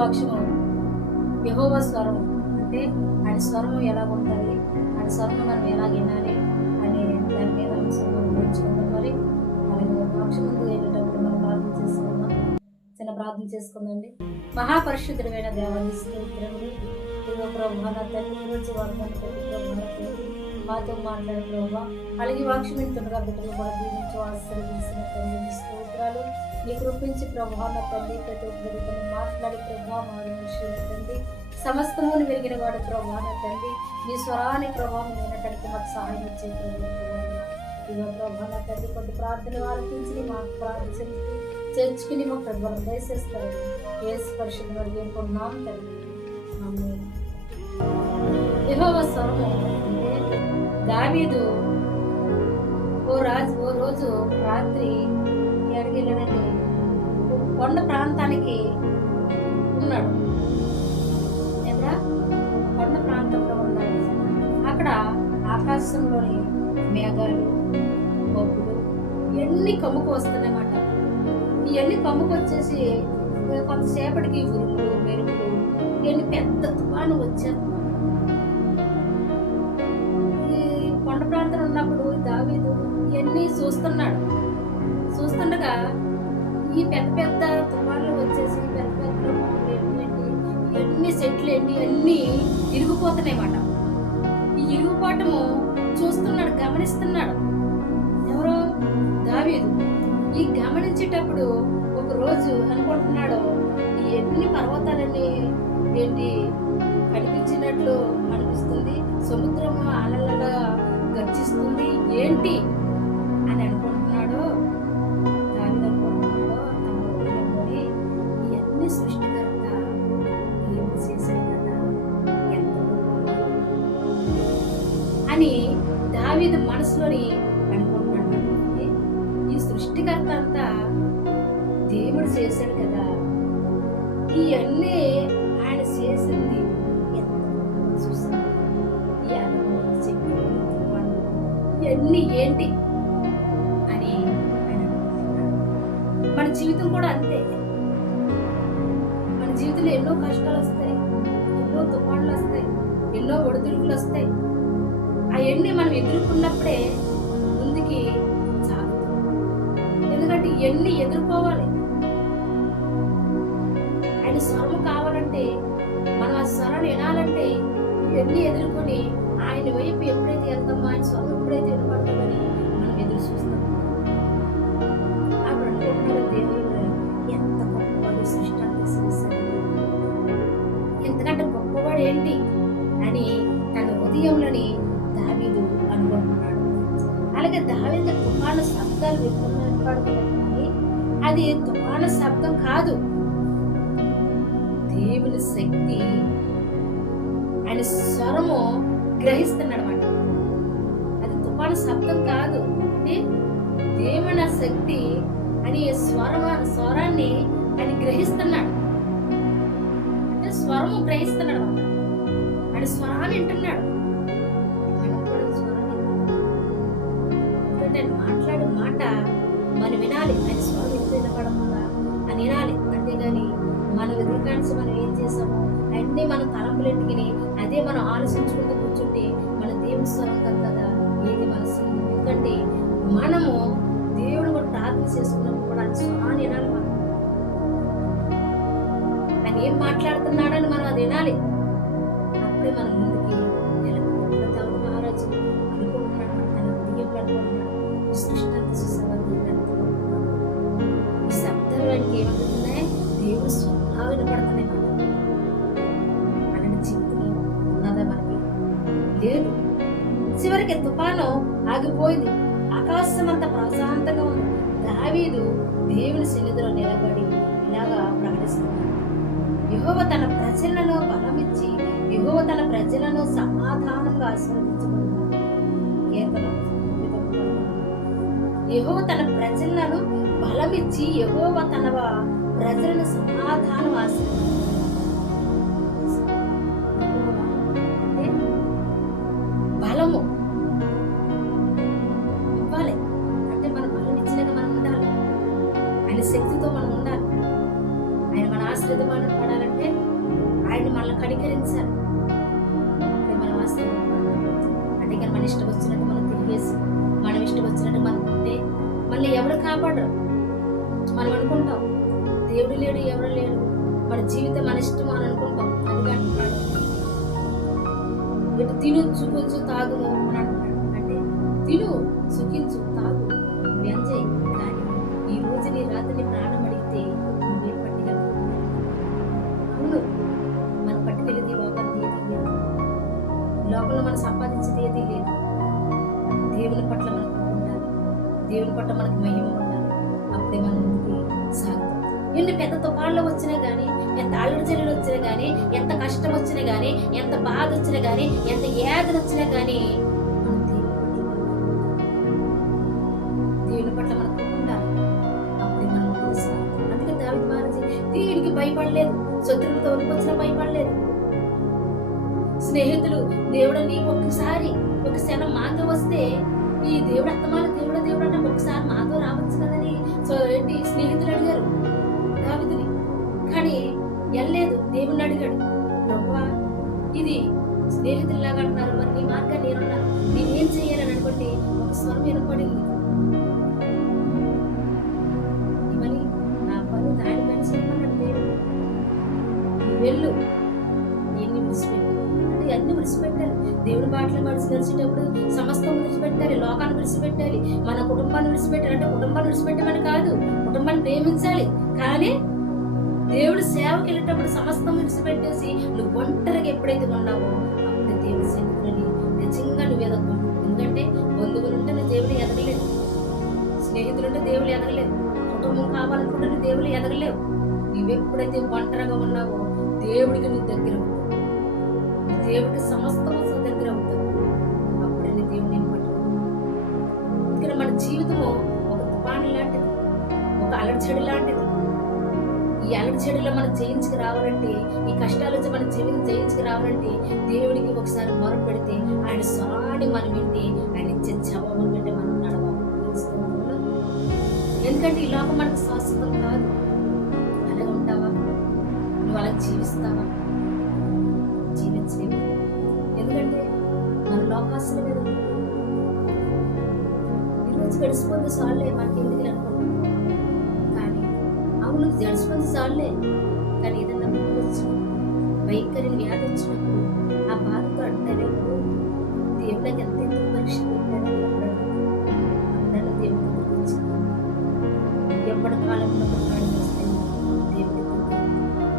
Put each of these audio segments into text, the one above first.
వాక్యము యెహోవా స్వరం అంటే ఆయన స్వరం ఎలా ఉంటుంది, ఆయన స్వరం మనం ఎలా వినాలి అనే దాని మీద నేర్చుకుందాం. మరి అలాగే వాక్యం ముందు వెళ్ళేటప్పుడు మనం ప్రార్థన చేసుకుందాం. చిన్న ప్రార్థన చేసుకుందండి. మహాపరిశుద్ధుడైన దేవాన్ని స్తోత్రములు. ఇదిగో ప్రభువా నా తండ్రి, ఈరోజు వాగ్దానం పెట్టి ప్రభువా నా తండ్రి మాతో మాట్లాడే ప్రభువా, అలాగే వాక్యం వింటుండగా బిడ్డలు కూడా దీవించు ఆశీర్వదించిన తండ్రి స్తోత్రాలు. నీకు రూపించి ప్రభువా నా తండ్రి ప్రతి ఒక్కరితో మాట్లాడి ప్రభువా మారి తండ్రి సమస్తమును వెలిగిన వాడు ప్రభువా నా తండ్రి నీ స్వరాన్ని ప్రభావం వినటానికి మాకు సహాయం ఇచ్చే ప్రభువా. ఇదిగో ప్రభువా నా తండ్రి కొద్ది ప్రార్థన ఆలకించి మాకు ప్రార్థన చేర్చుకుని మాకు ప్రభుత్వం దయచేస్తారు. యేసు పరిశుద్ధ వేడుకుంటున్నాం తండ్రి. ఆమేన్. యెహోవా స్వరము అంటే దావీదు ఓ రోజు రాత్రి ఎక్కడికి కొండ ప్రాంతానికి ఉన్నాడు. లేదా కొండ ప్రాంతంలో ఉన్నాడు. అక్కడ ఆకాశంలోని మేఘాలు, మబ్బులు ఇవన్నీ కమ్ముకు వస్తున్నాయన్నమాట. ఇవన్నీ కమ్ముకు వచ్చేసి కొంతసేపటికి ఉరుములు, మెరుపులు ఇవన్నీ పెద్ద తుఫాను వచ్చారు. ఈ కొండ ప్రాంతంలో ఉన్నప్పుడు దావీదు ఇవన్నీ చూస్తుండగా ఈ పెద్ద పెద్ద తుఫాన్లు వచ్చేసి పెద్ద పెద్ద ఇవన్నీ చెట్లు అన్నీ ఇరిగిపోతున్నాయన్నమాట. ఈ ఇరుగుపోవటము చూస్తున్నాడు, గమనిస్తున్నాడు. ఎవరో దావీదు. ఈ గమనించేటప్పుడు ఒక రోజు అనుకుంటున్నాడు, ఎన్ని పర్వతాలన్నీ కనిపించినట్లు అనిపిస్తుంది, సముద్రము అలలలా గర్జిస్తుంది ఏంటి అని అనుకుంటున్నాడు. దావీదు అనుకుంటున్నాడు, ఇవన్నీ సృష్టికర్త దేవుడు చేశాడు కదా, ఎంత అని దావీదు మనసులోని అనుకుంటున్నాడు. ఈ సృష్టికర్త అంతా దేవుడు చేశాడు కదా, ఇవన్నీ ఆయన చేసింది చూసాడు. ఈ ఇవన్నీ ఏంటి అని ఆయన అనుకుంటున్నాడు. మన జీవితం కూడా అంతే. మన జీవితంలో ఎన్నో కష్టాలు వస్తాయి, ఎన్నో తుఫాన్లు వస్తాయి, ఎన్నో ఒడిదుడుకులు వస్తాయి. అవన్నీ మనం ఎదుర్కొన్నప్పుడే ముందుకి సాగుతాం. ఎందుకంటే ఇవన్నీ ఎదుర్కోవాలి. ఆయన స్వరం కావాలంటే, మనం ఆ స్వరం వినాలంటే ఇవన్నీ ఎదుర్కొని ఆయన వైపు ఎప్పుడైతే వెళ్తామో, ఆయన స్వరం ఎప్పుడైతే వినపడతామని మనం ఎదురు చూస్తాం. అప్పుడు అనుకుంటున్నాడు, దేవుడు ఎంత గొప్పవాడు, సృష్టి అంతా చేశాడు, ఎంతకంటే గొప్పవాడు ఏంటి అని తన హృదయంలోని దావీదు అనుకుంటున్నాడు. అలాగే దావీదు తుఫాను శబ్దాలు వినపడుతున్నాయి. అది తుఫాను శబ్దం కాదు, దేవుని శక్తి. ఆయన స్వరము గ్రహిస్తున్నాడు అన్నమాట. అది తుఫాను శబ్దం కాదు, అంటే దేవుని శక్తి అని స్వరాన్ని ఆయన గ్రహిస్తున్నాడు. అంటే స్వరము గ్రహిస్తున్నాడు అన్నమాట. ఆయన స్వరాన్ని వింటున్నాడు. ఎందుకంటే ఆయన మాట్లాడే మాట మనం వినాలి. ఆయన స్వరం ఎంత వినపడకుండా అని వినాలి. అంతేగాని మనం ఎదురుకాల్సి మనం ఏం చేసామో అన్నీ మనం తలంపులెట్టుకుని అదే మనం ఆలోచించుకుంటూ కూర్చుంటే మన దేవుని స్వరం కదా ఏది మనసు. ఎందుకంటే మనము దేవుడు కూడా ప్రార్థన చేసుకున్నప్పుడు కూడా ఆయన స్వరాన్ని వినాలి. మనం ఆయన ఏం మాట్లాడుతున్నాడని మనం అది వినాలి. అప్పుడే మనం ముందుకి దావీదు మహారాజు అనుకుంటున్నాడు, తన హృదయంలో అనుకుంటున్నాడు, సృష్టి అంతా చూసేవాళ్ళు ఈ శబ్దాలు ఆయనకి ఏమవుతున్నాయి, దేవుడు స్వరంగా వినపడుతున్నాయి. అలాంటి జీవితం ఉన్నదా మనకి? లేదు. చివరికి తుఫాను ఆగిపోయింది, ఆకాశం అంతా ప్రశాంతంగా ఉంది. దావీదు దేవుని సన్నిధిలో నిలబడి ఇలాగా ప్రకటిస్తున్నాడు, యెహోవా తన ప్రజలను బలమిచ్చి, యెహోవా తన ప్రజలను సమాధానంగా ఆశీర్వదించబడినాడు. యెహోవా తన ప్రజలను బలమిచ్చి, యెహోవా తన ప్రజలను సమాధానం ఆశీర్వదించాడు. అంటే బలము ఇవ్వాలి. అంటే మన బలం ఇచ్చినాక మనం ఉండాలి. ఆయన శక్తితో మనం ఉండాలి. ఆయన మన ఆశీర్వాదం పడాలంటే మనల్ని కనికరించాలి. అప్పుడే మనం ఆశీర్వాదం. అంటే కానీ మన ఇష్టం వచ్చినట్టు మనం తిరిగేసి మనం ఇష్టం వచ్చినట్టు మనం ఉంటే మళ్ళీ ఎవరు కాపాడరు. మనం అనుకుంటాం దేవుడు లేడు, ఎవరు లేడు, మన జీవితం మన ఇష్టం అని అనుకుంటాం. అది అంటున్నాడు, ఇటు తిను సుఖించు తాగును అని అంటున్నాడు. అంటే తిను సుఖించు తాగు ఎంజాయ్, కానీ ఈ రోజు నీ రాత్రి ప్రాణం అడిగితే నువ్వేం పట్టుకెళ్తావు? అవును, మనం పట్టుకెళ్ళేది లోకానికి ఏది లేదు, లోకంలో మనం సంపాదించేది ఏది లేదు. దేవుని పట్ల మనకు ఉండాలి, దేవుని పట్ల మనకు మహిమ ఉండాలి. అప్పుడే మనం ముందుకు సాగుతాం. ఎన్ని పెద్ద తుఫాన్లు వచ్చినా కానీ, ఎంత అల్లరి చర్యలు వచ్చినా కానీ, ఎంత కష్టం వచ్చినా కానీ, ఎంత బాధ వచ్చినా కానీ, ఎంత యాదన వచ్చినా కానీ మనం దేవుని పట్ల మనకు ఉండాలి. అప్పుడే మనం ముందుకు సాగుతాం. అందుకే దావీదు మహారాజు దేవునికి భయపడలేదు, శత్రువులతో వచ్చినా భయపడలేదు. స్నేహితులు దేవుడు నీకు ఒకసారి ఒక క్షణం మాతో వస్తే ఈ దేవుడు అత్తమాల దేవుడు దేవుడు అంటే ఒకసారి మాతో రావచ్చు కదని ఏంటి స్నేహితులు అడిగారు దావీదుని. కానీ వెళ్ళలేదు, దేవుణ్ణి అడిగాడు, ప్రభువా ఇది స్నేహితుల్లాగా అంటున్నారు, మరి నీ మార్గాన్ని నేనున్నాను, నేనేం చెయ్యాలని అనుకుంటే ఒక స్వరం వినపడింది, ఇవని నా పని దాని పని చెప్పమన్నాడు దేవుడు. నువ్వు వెళ్ళు, ఎన్ని విడిచిపెట్టు అంటే అన్ని విడిచిపెట్టాలి. దేవుడి బాటలు నడిచేటప్పుడు సమస్తం విడిచిపెట్టాలి, లోకాన్ని విడిచిపెట్టాలి, మన కుటుంబాన్ని విడిచిపెట్టాలి. అంటే కుటుంబాన్ని విడిచిపెట్టమని కాదు, కుటుంబాన్ని ప్రేమించాలి, కానీ దేవుడు సేవకి వెళ్ళేటప్పుడు సమస్తం విడిచిపెట్టేసి నువ్వు ఒంటరిగా ఎప్పుడైతే ఉన్నావో అప్పుడు దేవుడి సన్నిధిని నిజంగా నువ్వు ఎదగవు. ఎందుకంటే బంధువులుంటే నువ్వు దేవుడు ఎదగలేవు, స్నేహితులుంటే దేవుడు ఎదగలేవు, కుటుంబం కావాలనుకుంటే నువ్వు దేవుడు ఎదగలేవు. నువ్వెప్పుడైతే ఒంటరిగా ఉన్నావో దేవుడికి నువ్వు దగ్గర అవుతావు, దేవుడికి సమస్తము దగ్గర అవుతావు. అప్పుడే నీ దేవుడు నేను పట్టుకుంటావు. ఇక్కడ మన జీవితము ఒక తుఫాను లాంటిది, ఒక అలర్చడి లాంటిది. ఈ అలటి చెడులో మనం జయించుకు రావాలంటే, ఈ కష్టాల నుంచి మనం జయించుకు రావాలంటే దేవుడికి ఒకసారి మొర పెడితే ఆయన స్వరాన్ని మనం వింటే ఆయన ఇచ్చే జవాబులు వింటే మనం నడవాలి. ఎందుకంటే ఈ లోకం మనకు శాశ్వతం కాదు. అలాగే ఉంటావా? నువ్వు అలా జీవిస్తావా? జీవించలేవు. ఎందుకంటే మన లోకాసుల మీద ఈరోజు గడిచిపోతే చాలే, మనకి ఎందుకు అనుకుంటున్నాం. కానీ అవును గడిచిపోతే చాలే, కానీ ఏదన్నా వచ్చిన భయంకరమైన వ్యాధి వచ్చినప్పుడు ఆ బాధతో అంటేనేప్పుడు దేవుడికి ఎంత ఎంత పరీక్ష పెట్టారని అప్పుడు దేవుడి దగ్గరికి వచ్చింది. ఎప్పటి కాలంలో దేవుడి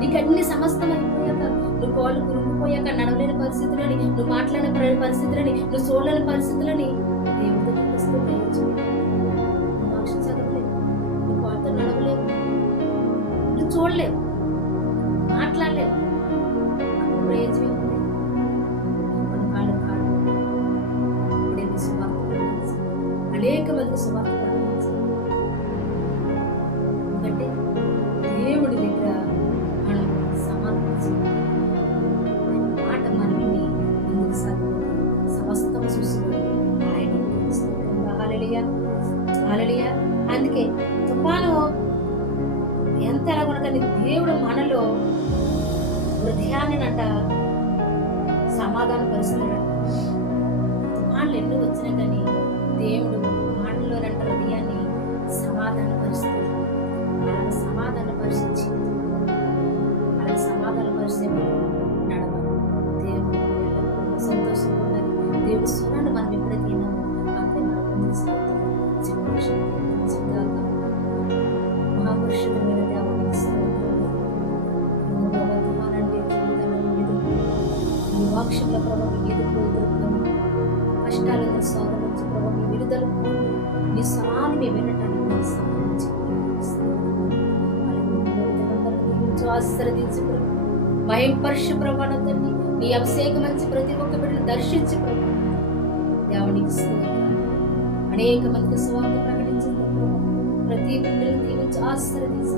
నీకు అన్ని సమస్తం అయిపోయాక, నువ్వు కాళ్ళు కురుకుపోయాక, నడవలేని పరిస్థితులని, నువ్వు మాట్లాడిన పరిస్థితులని, నువ్వు చూడలేని పరిస్థితులని దేవుడి దగ్గరికి వస్తే ప్రయోజనం. నువ్వు అక్షర చదవలేవు, నువ్వు కాళ్ళతో నడవలేవు, నువ్వు చూడలేవు, మాట్లాడలేవు, అప్పుడు ప్రయోజనం ఉంది. మన కాళ్ళు కాదు. ఇప్పుడే సువార్త ప్రకటించాలి, అనేక మంది సువార్త ప్రకటించాలి. ఎందుకంటే దేవుడి దగ్గర మనం సమర్పించాలి, మాట మనం విని ముందుకు సాగిపోతే సమస్తం చూసుకొని ఆయన హల్లెలూయా హల్లెలూయా. అందుకే తుఫాను ఎంత ఎలాగొన కానీ దేవుడు మనలో హృదయాన్ని అంట సమాధాన పరుస్తున్నాడు. తుఫాన్లు ఎన్నో వచ్చినా కానీ దేవుడు మనలోనంట హృదయాన్ని సమాధాన పరుస్తాడు. అలాగే సమాధాన పరిచి అలాగే సమాధాన పరిచే నడవాలి. దేవుడు సంతోషంగా ఉండాలి. దేవుడు స్వరాన్ని మనం ఎప్పుడైతే విన్నామో అప్పుడే మనం ముందుకు సాగుతాం. మహాపురుషుడమైన దేవుని ఈ వాక్షంలో ప్రభావం ఎదుర్కొని కష్టాలను స్వాగతించి ప్రభావం విడుదల నీ స్వరాన్ని మేము వినటానికి సంబంధించి ఆశీర్వదించి మహింపర్ష ప్రభావంతోని నీ అభిషేకం మంచి ప్రతి ఒక్క బిడ్డను దర్శించి దేవునికి అనేక మందికి స్వార్థ ప్రకటించిన ప్రతి బిడ్డను దీవించి ఆశీర్వదించి